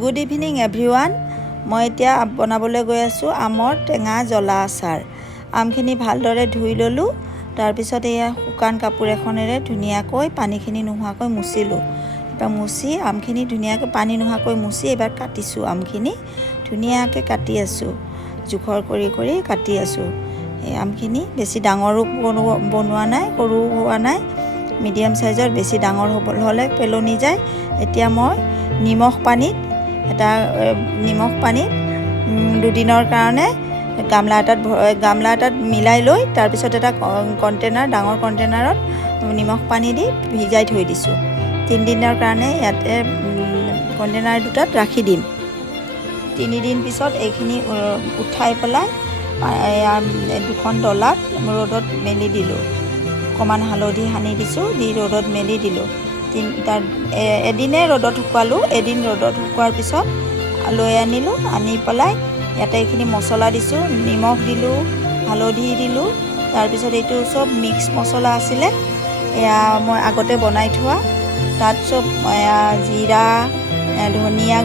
Good evening everyone. মই এতিয়া বনাবলৈ গৈ আছোঁ আমৰ টেঙা জ্বলা আচাৰ। আমখিনি ভালদৰে ধুই ল'লোঁ। তাৰপিছত এয়া শুকান কাপোৰ এখনেৰে ধুনীয়াকৈ পানীখিনি নোহোৱাকৈ মুচিলোঁ। এবাৰ মুচি আমখিনি ধুনীয়াকৈ পানী নোহোৱাকৈ মুচি এবাৰ কাটিছোঁ। আমখিনি ধুনীয়াকৈ কাটি আছোঁ, জোখৰ কৰি কৰি কাটি আছোঁ। এই আমখিনি বেছি ডাঙৰো বনোৱা নাই, সৰু হোৱা নাই, মিডিয়াম সাইজৰ। বেছি ডাঙৰ হ'লে পেলনি যায়। এতিয়া মই নিমখ পানীত দুদিনৰ কাৰণে গামলা এটাত মিলাই লৈ তাৰপিছত এটা ডাঙৰ কণ্টেইনাৰত নিমখ পানী দি ভিজাই থৈ দিছোঁ। 3 দিনৰ কাৰণে ইয়াতে কণ্টেইনাৰ দুটাত ৰাখি দিম। 3 দিন পিছত এইখিনি উঠাই পেলাই দুখন ডলাত ৰ'দত মেলি দিলোঁ। অকণমান হালধি সানি দিছোঁ, দি ৰ'দত মেলি দিলোঁ। এদিনে ৰ'দত শুকুৱালোঁ। এদিন ৰ'দত শুকুৱাৰ পিছত লৈ আনিলোঁ। আনি পেলাই ইয়াতে এইখিনি মছলা দিছোঁ, নিমখ দিলোঁ, হালধি দিলোঁ। তাৰপিছত এইটো চব মিক্স মছলা আছিলে, এয়া মই আগতে বনাই থোৱা। তাত চব জিৰা, ধনিয়া,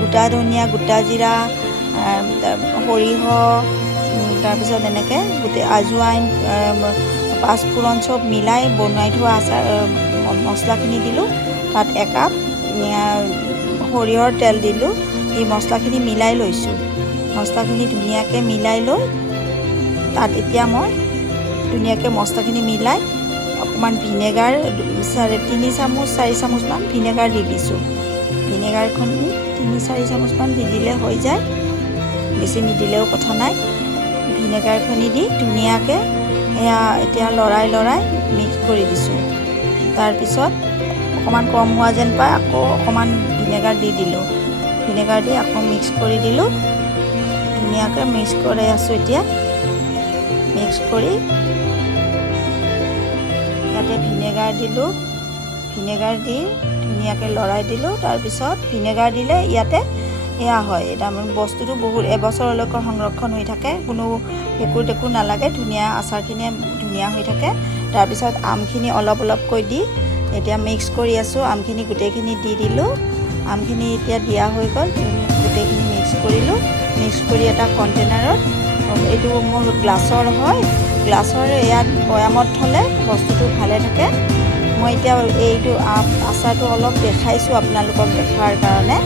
গোটা ধনিয়া, গোটা জিৰা, সৰিয়হ, তাৰপিছত এনেকৈ গোটেই আজৱাইন, পাঁচফোৰণ চব মিলাই বনাই থোৱা আচাৰ মছলাখিনি দিলোঁ। তাত 1 কাপ সৰিয়হৰ তেল দিলোঁ। এই মছলাখিনি মিলাই লৈছোঁ। মছলাখিনি ধুনীয়াকৈ মিলাই লৈ তাত এতিয়া মই ধুনীয়াকৈ মছলাখিনি মিলাই অকণমান ভিনেগাৰ 3 চামুচ 4 চামুচমান ভিনেগাৰ দি দিছোঁ। ভিনেগাৰখন 3-4 চামুচমান দি দিলে হৈ যায়, বেছি নিদিলেও কথা নাই। ভিনেগাৰখিনি দি ধুনীয়াকৈ এতিয়া লৰাই মিক্স কৰি দিছোঁ। তাৰপিছত অকণমান কম হোৱা যেন পাই আকৌ অকণমান ভিনেগাৰ দি দিলোঁ। ভিনেগাৰ দি আকৌ মিক্স কৰি দিলোঁ। ধুনীয়াকৈ মিক্স কৰি আছোঁ। এতিয়া মিক্স কৰি ইয়াতে ভিনেগাৰ দিলোঁ। ভিনেগাৰ দি ধুনীয়াকৈ লৰাই দিলোঁ। তাৰপিছত ভিনেগাৰ দিলে ইয়াতে এয়া হয়, এটা বস্তুটো বহুত এবছৰলৈকে সংৰক্ষণ হৈ থাকে, কোনো ভেঁকুৰ নালাগে, ধুনীয়া আচাৰখিনি ধুনীয়া হৈ থাকে। তাৰপিছত আমখিনি অলপকৈ দি এতিয়া মিক্স কৰি আছোঁ। আমখিনি গোটেইখিনি দি দিলোঁ। আমখিনি এতিয়া দিয়া হৈ গ'ল। গোটেইখিনি মিক্স কৰিলোঁ। মিক্স কৰি এটা কণ্টেইনাৰত, এইটো মোৰ গ্লাছৰ হয়, গ্লাছৰ ইয়াত বৈয়ামত থ'লে বস্তুটো ভালে থাকে। মই এতিয়া এইটো আচাৰটো অলপ দেখাইছোঁ আপোনালোকক দেখাৰ কাৰণে।